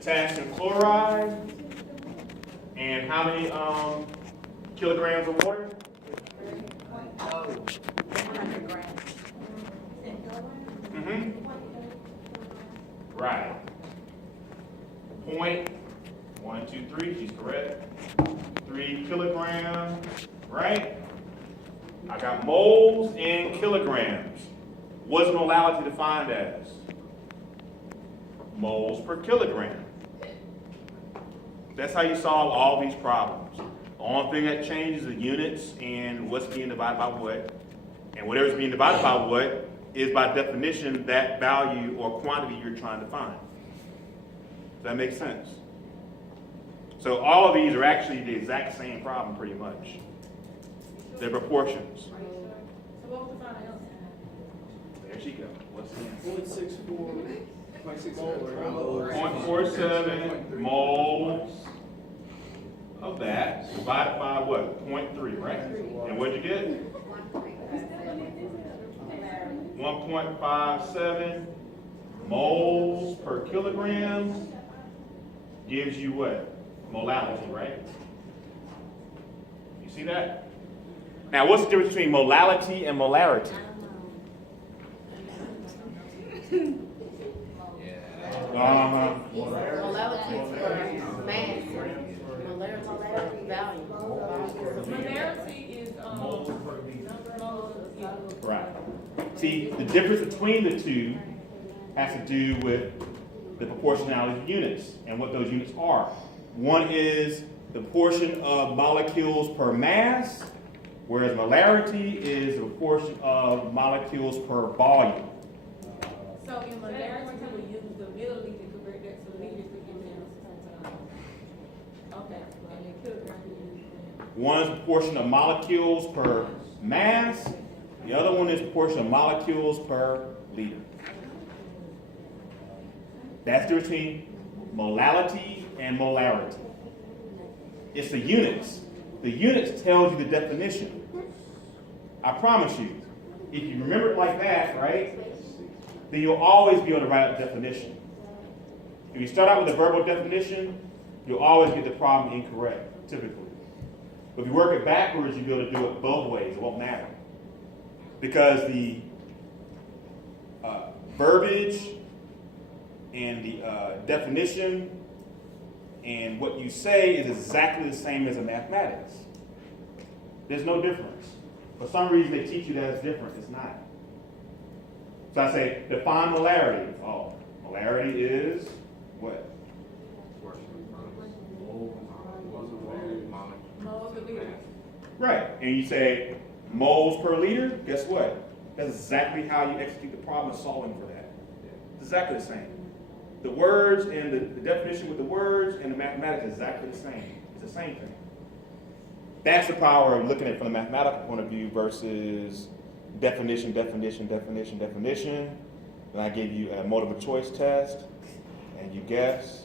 potassium chloride. And how many kilograms of water? 100 grams. Right. 1, 2, 3, she's correct. 3 kilograms, right? I got moles and kilograms. What's molality defined as? Moles per kilogram. That's how you solve all these problems. The only thing that changes is the units and what's being divided by what. And whatever's being divided by what is by definition that value or quantity you're trying to find. Does that make sense? So all of these are actually the exact same problem pretty much. They're proportions. So what was the final answer? There she goes. What's the answer? 0.47 moles of that divided by what? 0.3, right? And what'd you get? 1.57 moles per kilogram gives you what? Molality, right? You see that? Now, what's the difference between molality and molarity? Molality is for mass. Molarity is value. Molarity is Right. See, the difference between the two has to do with the proportionality of units and what those units are. One is the proportion of molecules per mass, whereas molarity is the proportion of molecules per volume. So in molarity, we use the milliliter to convert that to liters to get down. Okay, and in kilograms, we use One is the proportion of molecules per mass, the other one is the proportion of molecules per liter. That's the difference between molality and molarity. It's the units. The units tells you the definition. I promise you, if you remember it like that, right, then you'll always be able to write out the definition. If you start out with a verbal definition, you'll always get the problem incorrect, typically. But if you work it backwards, you'll be able to do it both ways. It won't matter. Because the verbiage and the definition and what you say is exactly the same as in mathematics. There's no difference. For some reason, they teach you that it's different. It's not. So I say, define molarity. Oh, molarity is what? moles per liter. Right. And you say moles per liter. Guess what? That's exactly how you execute the problem of solving for that. It's exactly the same. The words and the definition with the words and the mathematics is exactly the same. It's the same thing. That's the power of looking at it from the mathematical point of view versus definition. Then I give you a multiple choice test, and you guess,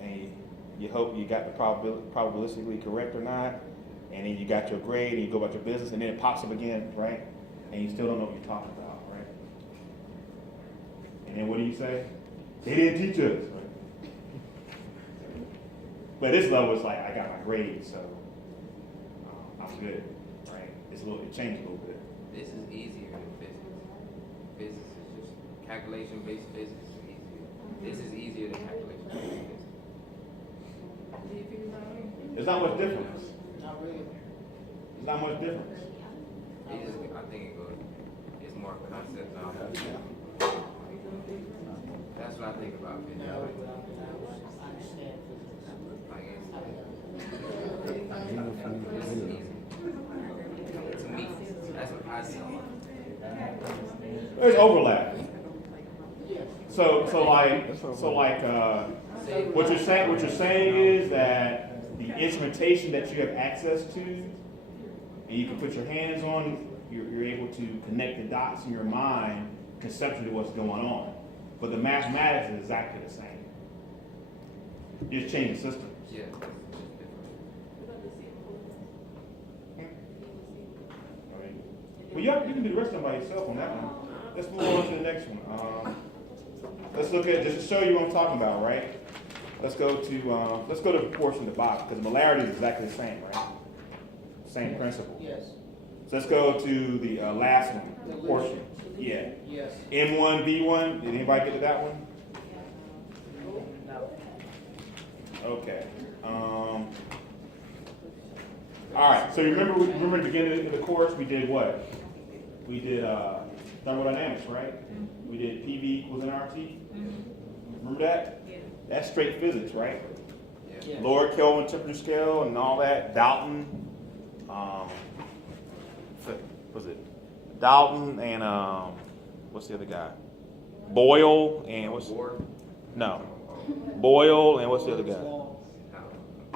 and you hope you got the probabilistically correct or not, and then you got your grade, and you go about your business, and then it pops up again, right? And you still don't know what you're talking about, right? And then what do you say? They didn't teach us, right? But this level is like, I got my grade, so I'm good, right? It changed a little bit. This is easier than physics. Physics is just calculation-based physics is easier. This is easier than calculation-based physics. There's not much difference. Not really. There's not much difference. I think it goes, it's more concept knowledge. That's what I think about physics. Like it's easy. To me, that's what I see. There's overlap. What you're saying is that the instrumentation that you have access to, and you can put your hands on, you're able to connect the dots in your mind conceptually what's going on. But the mathematics is exactly the same. You just change the systems. Yeah. Well, you can do the rest of them by yourself on that one. Let's move on to the next one. Let's look at, just to show you what I'm talking about, right? let's go to the proportion at the bottom, because molarity is exactly the same, right? Same principle. Yes. So let's go to the last one, proportion. Yeah. Yes. M1, V1, did anybody get to that one? No. Okay. All right, so remember the beginning of the course, we did what? We did thermodynamics, right? We did PV equals nRT. Remember that? Yeah. That's straight physics, right? Yeah. Lower Kelvin temperature scale and all that. Dalton, was it Dalton and what's the other guy? Boyle and what's no? Boyle and what's the other guy?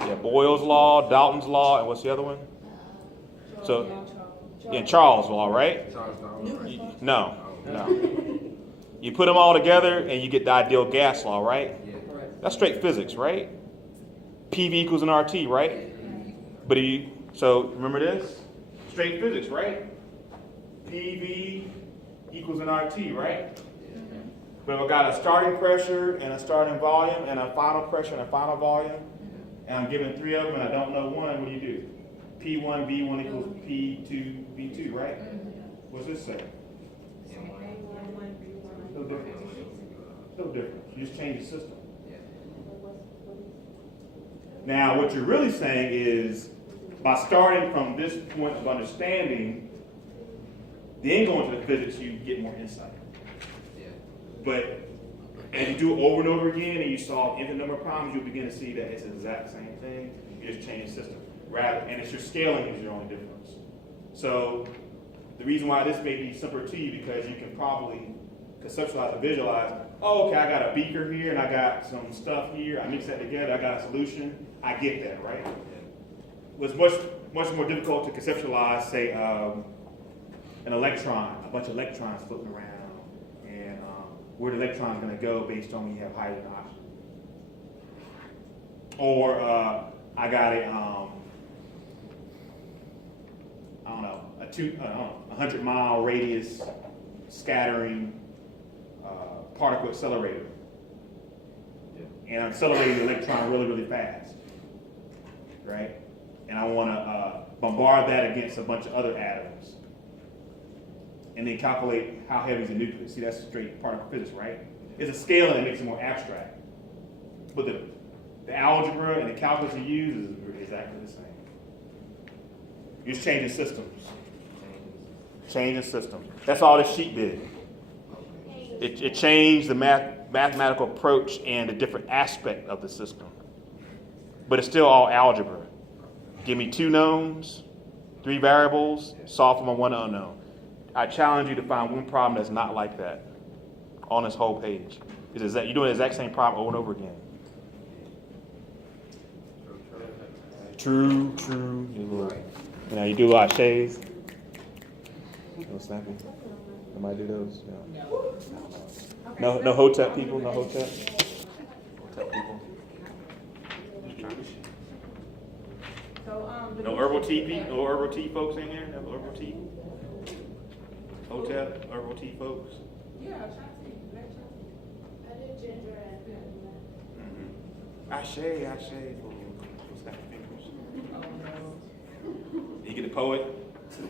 Yeah, Boyle's law, Dalton's law, and what's the other one? So, yeah, Charles' law, right? Charles Darwin. No. You put them all together and you get the ideal gas law, right? Yeah. Correct. That's straight physics, right? PV equals an RT, right? But so remember this? Straight physics, right? PV equals an RT, right? But I've got a starting pressure and a starting volume and a final pressure and a final volume. And I'm given three of them and I don't know one. What do? P1, V1 equals P2, V2, right? What's this say? No difference. No difference. You just change the system. Now, what you're really saying is, by starting from this point of understanding, then going to the physics, you get more insight. Yeah. But as you do it over and over again, and you solve infinite number of problems, you'll begin to see that it's the exact same thing. You just change the system, and it's your scaling is your only difference. So the reason why this may be simpler to you because you can probably conceptualize and visualize. Oh, okay, I got a beaker here, and I got some stuff here. I mix that together. I got a solution. I get that, right? What's much more difficult to conceptualize, say, an electron, a bunch of electrons floating around, and where the electron's going to go based on when you have hydrogen and oxygen. Or I got a, I don't know, a 100-mile radius scattering particle accelerator. And I'm accelerating the electron really, really fast, right? And I want to bombard that against a bunch of other atoms. And then calculate how heavy is the nucleus. See, that's straight particle physics, right? It's a scaling that makes it more abstract. But the algebra and the calculus you use is exactly the same. You're just changing systems. Changing systems. That's all this sheet did. It changed the mathematical approach and a different aspect of the system. But it's still all algebra. Give me two knowns, three variables, solve for my one unknown. I challenge you to find one problem that's not like that on this whole page. You're doing the exact same problem over and over again. True. You know, you do a lot of shades. No snapping. Somebody do those? No. No hotep people? No hotep? Hotep people? Just trying to see. So, No herbal tea folks in here? No herbal tea? Hotep, herbal tea folks? yeah, chai tea, black chai tea. I did ginger and Ashe. What's that fingers? You get the poet?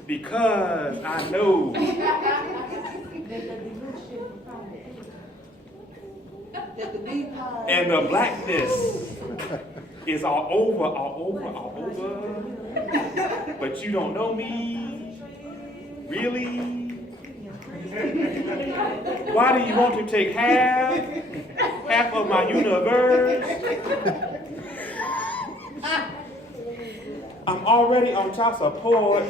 Because I know. And the blackness is all over. But you don't know me. Really? Why do you want to take half of my universe? I'm already on child support.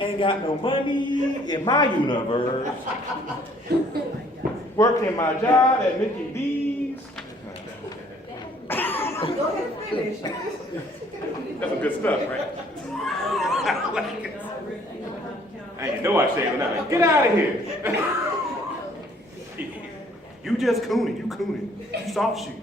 Ain't got no money in my universe. Working my job at Mickey D's. That's some good stuff, right? I like it. You know I say it now. Get out of here. You just cooning. You soft shoe.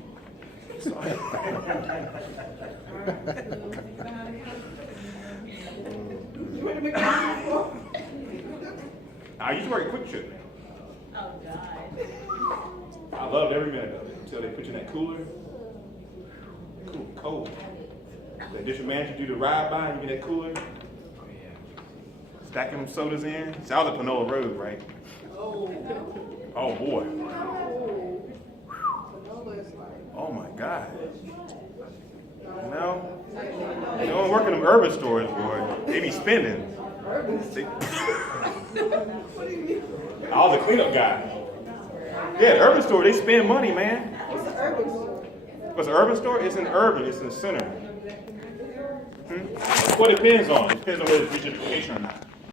I used to work at Quick Trip. Oh, God. I loved every minute of it until they put you in that cooler. Cool, cold. That district manager do the ride by and you get that cooler. Oh, yeah. Stacking them sodas in. So I was at Panola Road, right? Oh boy. Oh my God. You know? They don't work in them urban stores, boy. They be spending. They- I was a cleanup guy. Yeah, the urban store, they spend money, man. What's the urban store? What's an urban store? It's in urban, it's in the center. Well, it depends on. It depends on whether it's gentrification or not.